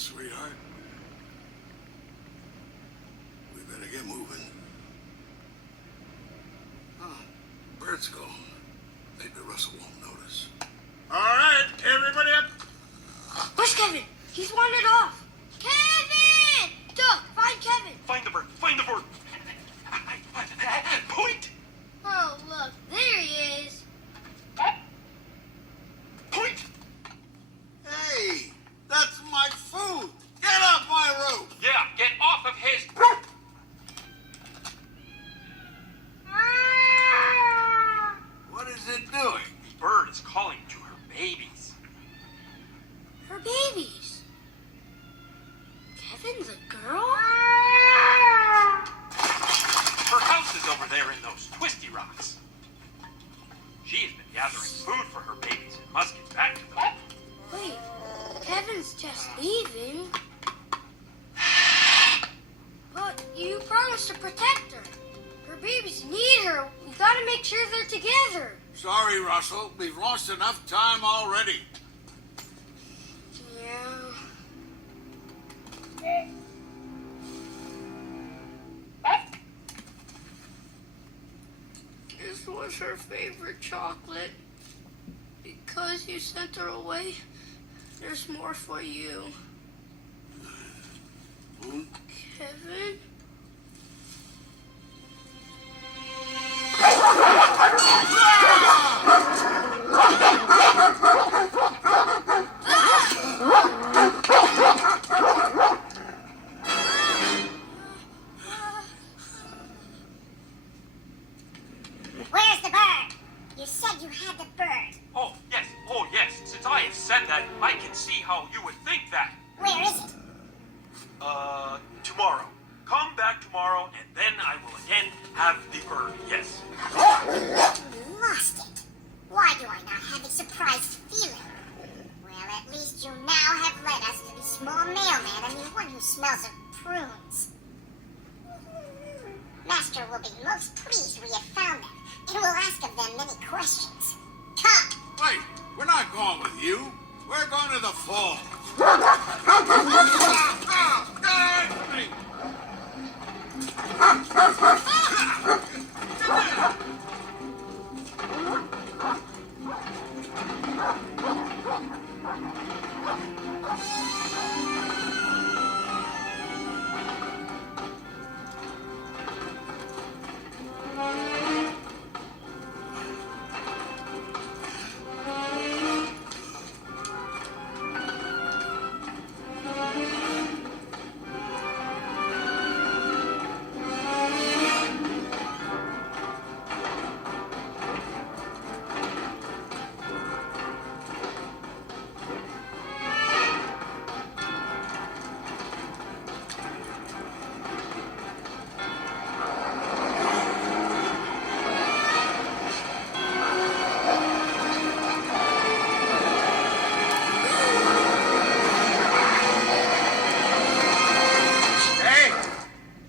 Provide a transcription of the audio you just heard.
sweetheart. We better get moving. Oh, Bert's gone. Maybe Russell won't notice. All right, everybody up. Where's Kevin? He's wandered off. Kevin! Doug, find Kevin. Find the bird. Find the bird. Point. Oh, look, there he is. Point. Hey, that's my food. Get off my roof. Yeah, get off of his. What is it doing? The bird is calling to her babies. Her babies. Kevin's a girl? Her house is over there in those twisty rocks. She has been gathering food for her babies and must get back to them. Wait, Kevin's just leaving. But you promised to protect her. Her babies need her. We gotta make sure they're together. Sorry, Russell. We've lost enough time already. Yeah. This was her favorite chocolate. Because you sent her away, there's more for you. Kevin? Where's the bird? You said you had the bird. Oh, yes. Oh, yes. Since I have said that, I can see how you would think that. Where is it? Tomorrow. Come back tomorrow, and then I will again have the bird. Yes. You lost it. Why do I not have a surprised feeling? Well, at least you now have led us to the small mailman and the one who smells of prunes. Master will be most pleased we have found them, and will ask of them many questions. Come! Wait, we're not going with you. We're going to the fall.